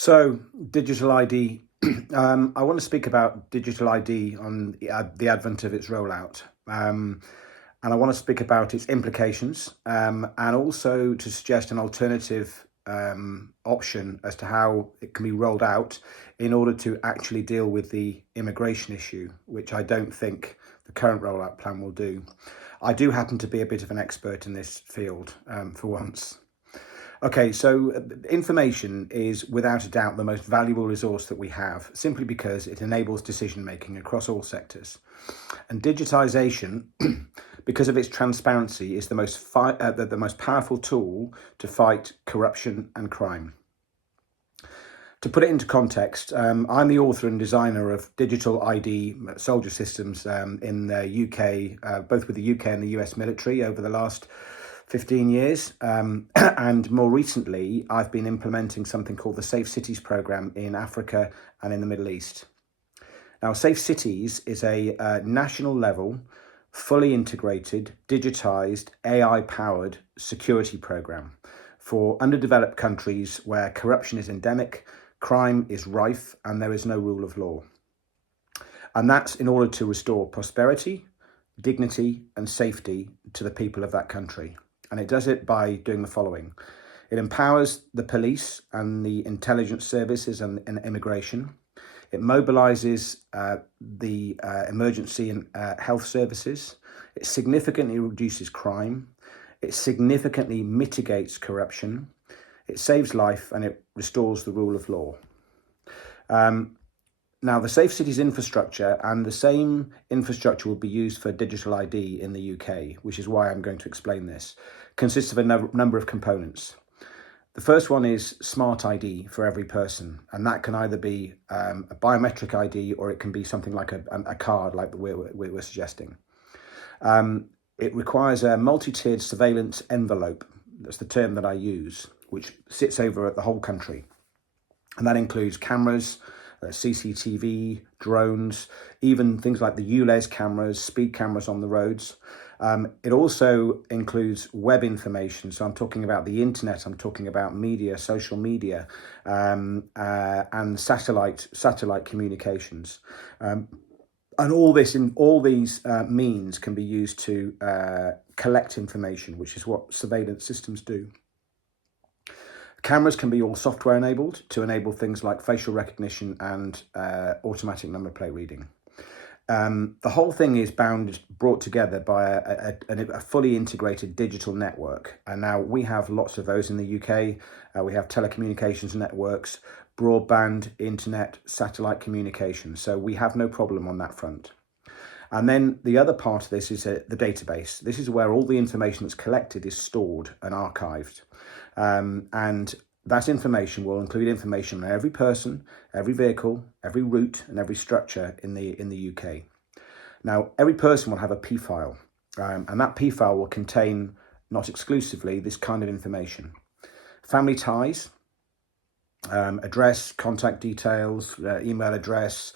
So, digital ID. I want to speak about digital ID on the advent of its rollout. And I want to speak about its implications and also to suggest an alternative option as to how it can be rolled out in order to actually deal with the immigration issue, which I don't think the current rollout plan will do. I do happen to be a bit of an expert in this field for once. Okay, so information is without a doubt the most valuable resource that we have, simply because it enables decision making across all sectors. And digitization, because of its transparency, is the most powerful tool to fight corruption and crime. To put it into context, I'm the author and designer of digital ID soldier systems in the UK, both with the UK and the US military over the last 15 years. And more recently, I've been implementing something called the Safe Cities program in Africa and in the Middle East. Now, Safe Cities is a national level, fully integrated, digitized, AI-powered security program for underdeveloped countries where corruption is endemic, crime is rife, and there is no rule of law. And that's in order to restore prosperity, dignity, and safety to the people of that country. And it does it by doing the following. It empowers the police and the intelligence services and immigration. It mobilizes the emergency and health services. It significantly reduces crime. It significantly mitigates corruption. It saves life and it restores the rule of law. Now, the Safe Cities infrastructure and the same infrastructure will be used for digital ID in the UK, which is why I'm going to explain this, consists of a number of components. The first one is Smart ID for every person, and that can either be a biometric ID or it can be something like a card like we're suggesting. It requires a multi-tiered surveillance envelope, that's the term that I use, which sits over the whole country. And that includes cameras, CCTV, drones, even things like the ULEZ cameras, speed cameras on the roads. It also includes web information. So I'm talking about the internet, I'm talking about media, social media, and satellite communications. And all these means can be used to collect information, which is what surveillance systems do. Cameras can be all software enabled to enable things like facial recognition and automatic number plate reading. The whole thing is brought together by a fully integrated digital network. And now we have lots of those in the UK. We have telecommunications networks, broadband, internet, satellite communication. So we have no problem on that front. And then the other part of this is the database. This is where all the information that's collected is stored and archived. And that information will include information on every person, every vehicle, every route, and every structure in the UK. Now, every person will have a P file, and that P file will contain, not exclusively, this kind of information. Family ties, address, contact details, email address,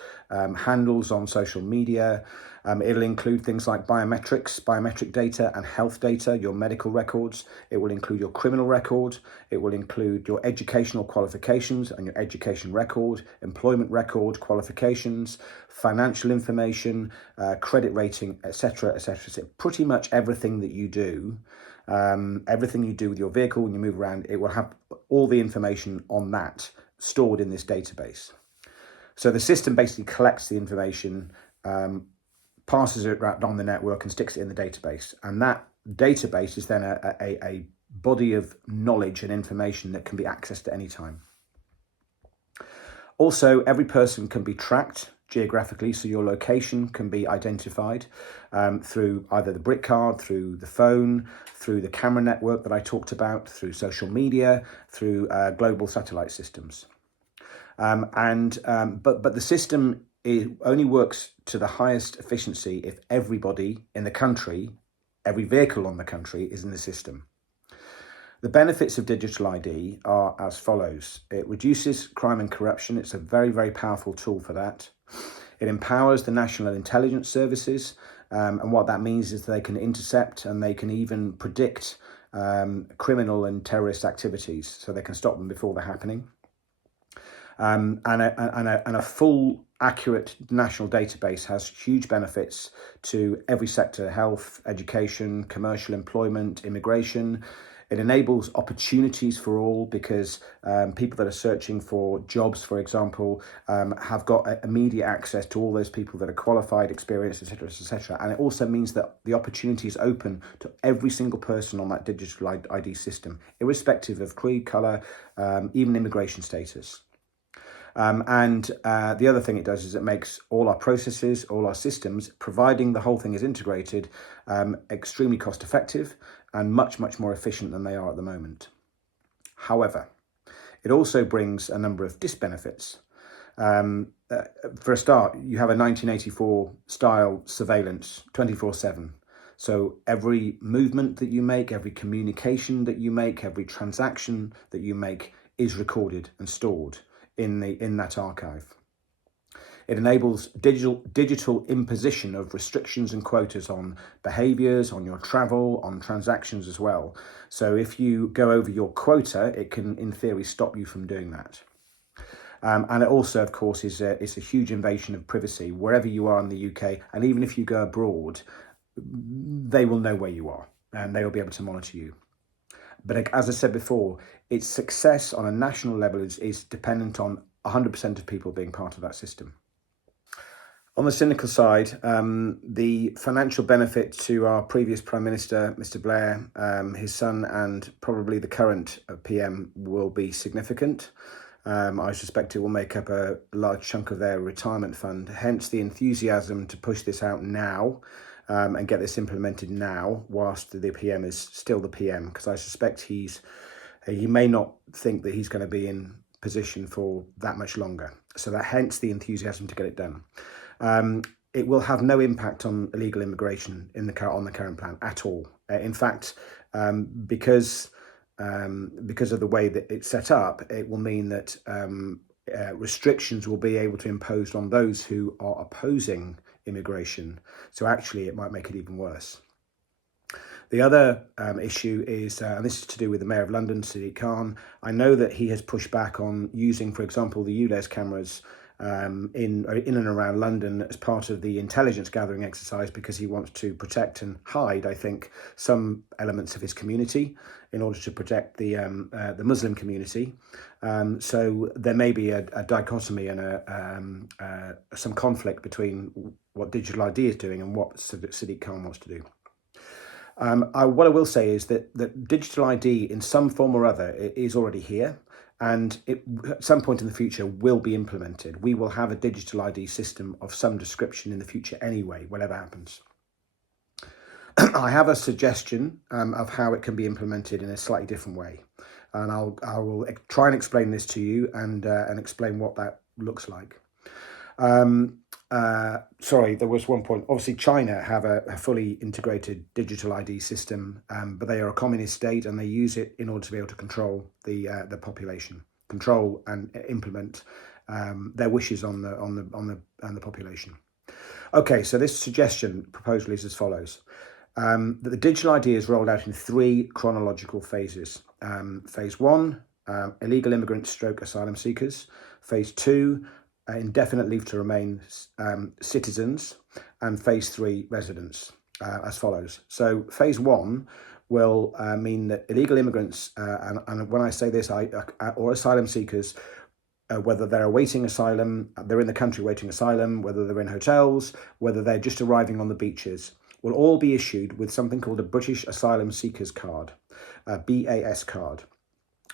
handles on social media. It'll include things like biometric data and health data, your medical records. It will include your criminal record. It will include your educational qualifications and your education record, employment record, qualifications, financial information, credit rating, etc., etc. So pretty much everything that you do, everything you do with your vehicle when you move around, it will have all the information on that stored in this database. So the system basically collects the information, passes it right on the network and sticks it in the database. And that database is then a body of knowledge and information that can be accessed at any time. Also, every person can be tracked geographically, so your location can be identified through either the BRIC card, through the phone, through the camera network that I talked about, through social media, through global satellite systems. But the system only works to the highest efficiency if everybody in the country, every vehicle on the country, is in the system. The benefits of digital ID are as follows. It reduces crime and corruption. It's a very, very powerful tool for that. It empowers the national intelligence services. And what that means is they can intercept and they can even predict criminal and terrorist activities, so they can stop them before they're happening. And a full, accurate national database has huge benefits to every sector: health, education, commercial, employment, immigration. It enables opportunities for all because people that are searching for jobs, for example, have got immediate access to all those people that are qualified, experienced, etc., etc. And it also means that the opportunity is open to every single person on that digital ID system, irrespective of creed, colour, even immigration status. The other thing it does is it makes all our processes, all our systems, providing the whole thing is integrated, extremely cost effective and much, much more efficient than they are at the moment. However, it also brings a number of disbenefits. For a start, you have a 1984 style surveillance 24/7. So every movement that you make, every communication that you make, every transaction that you make is recorded and stored in that archive. It enables digital imposition of restrictions and quotas on behaviours, on your travel, on transactions as well. So if you go over your quota, it can, in theory, stop you from doing that. And it also, of course, is a huge invasion of privacy wherever you are in the UK, and even if you go abroad, they will know where you are and they will be able to monitor you. But as I said before, its success on a national level is dependent on 100% of people being part of that system. On the cynical side, the financial benefit to our previous Prime Minister, Mr. Blair, his son, and probably the current PM will be significant. I suspect it will make up a large chunk of their retirement fund, hence the enthusiasm to push this out now. And get this implemented now, whilst the PM is still the PM, because I suspect he may not think that he's going to be in position for that much longer. So that hence the enthusiasm to get it done. It will have no impact on illegal immigration on the current plan at all. In fact, because of the way that it's set up, it will mean that restrictions will be able to impose on those who are opposing immigration. So actually it might make it even worse. The other issue is, and this is to do with the Mayor of London, Sadiq Khan. I know that he has pushed back on using, for example, the ULEZ cameras in and around London as part of the intelligence gathering exercise, because he wants to protect and hide, I think, some elements of his community in order to protect the Muslim community. So there may be a dichotomy and some conflict between what digital ID is doing and what Sadiq Khan wants to do. What I will say is that digital ID in some form or other is already here, and it, at some point in the future, will be implemented. We will have a digital ID system of some description in the future anyway, whatever happens. I have a suggestion of how it can be implemented in a slightly different way, and I will try and explain this to you and explain what that looks like. Sorry, there was one point. Obviously, China have a fully integrated digital ID system, but they are a communist state and they use it in order to be able to control the population, control and implement their wishes on the population. Okay, so this proposal is as follows: that the digital ID is rolled out in 3 chronological phases. Phase 1, illegal immigrants / asylum seekers. Phase 2, indefinite leave to remain citizens, and phase 3, residents, as follows. So phase 1 will mean that illegal immigrants, and when I say this, or asylum seekers, whether they're awaiting asylum, they're in the country waiting asylum, whether they're in hotels, whether they're just arriving on the beaches, will all be issued with something called a British Asylum Seekers Card, a BAS card,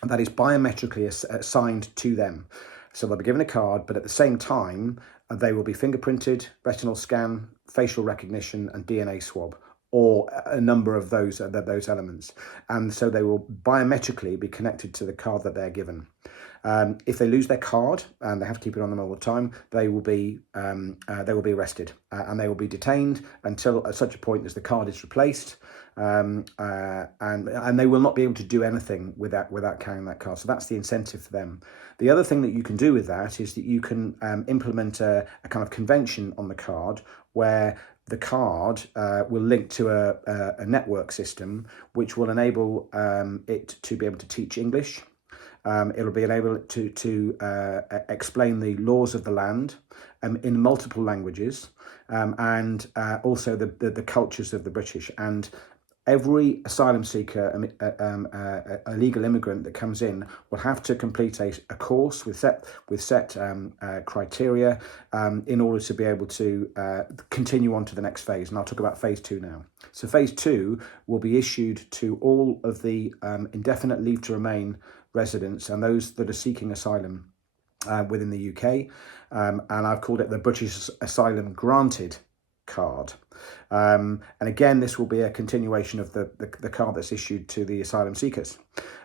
and that is biometrically assigned to them. So they'll be given a card, but at the same time, they will be fingerprinted, retinal scan, facial recognition, and DNA swab, or a number of those elements. And so they will biometrically be connected to the card that they're given. If they lose their card and they have to keep it on them all the time, they will be arrested and they will be detained until at such a point as the card is replaced, and they will not be able to do anything without carrying that card. So that's the incentive for them. The other thing that you can do with that is that you can implement a kind of convention on the card where the card will link to a network system which will enable it to be able to teach English. It'll be able to explain the laws of the land in multiple languages, and also the cultures of the British. And every asylum seeker, a legal immigrant that comes in, will have to complete a course with set criteria in order to be able to continue on to the next phase. And I'll talk about phase 2 now. So phase 2 will be issued to all of the indefinite leave to remain residents and those that are seeking asylum within the UK. And I've called it the British Asylum Granted card. And again, this will be a continuation of the card that's issued to the asylum seekers.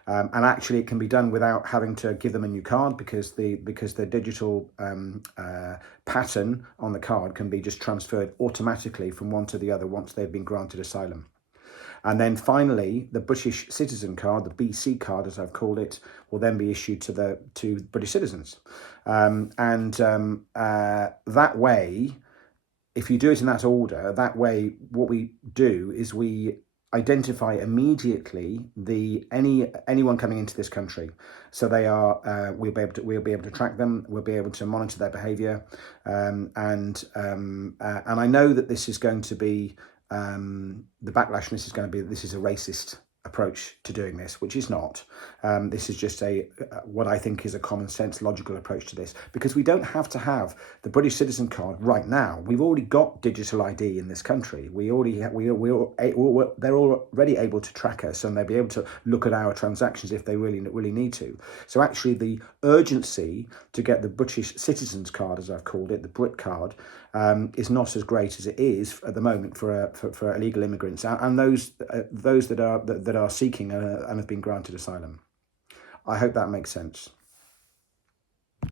And actually it can be done without having to give them a new card, because the digital pattern on the card can be just transferred automatically from one to the other once they've been granted asylum. And then finally, the British Citizen Card, the BC card, as I've called it, will then be issued to British citizens. That way, if you do it in that order, that way, what we do is we identify immediately anyone coming into this country. So they are we'll be able to track them. We'll be able to monitor their behaviour, and I know that this is going to be the backlash. This is going to be this is a racist approach to doing this, which is not. This is just what I think is a common sense, logical approach to this, because we don't have to have the British Citizen Card right now. We've already got digital ID in this country. They're already able to track us, and they'll be able to look at our transactions if they really need to. So actually, the urgency to get the British Citizens Card, as I've called it, the Brit Card, is not as great as it is at the moment for illegal immigrants and those that are seeking and have been granted asylum. I hope that makes sense.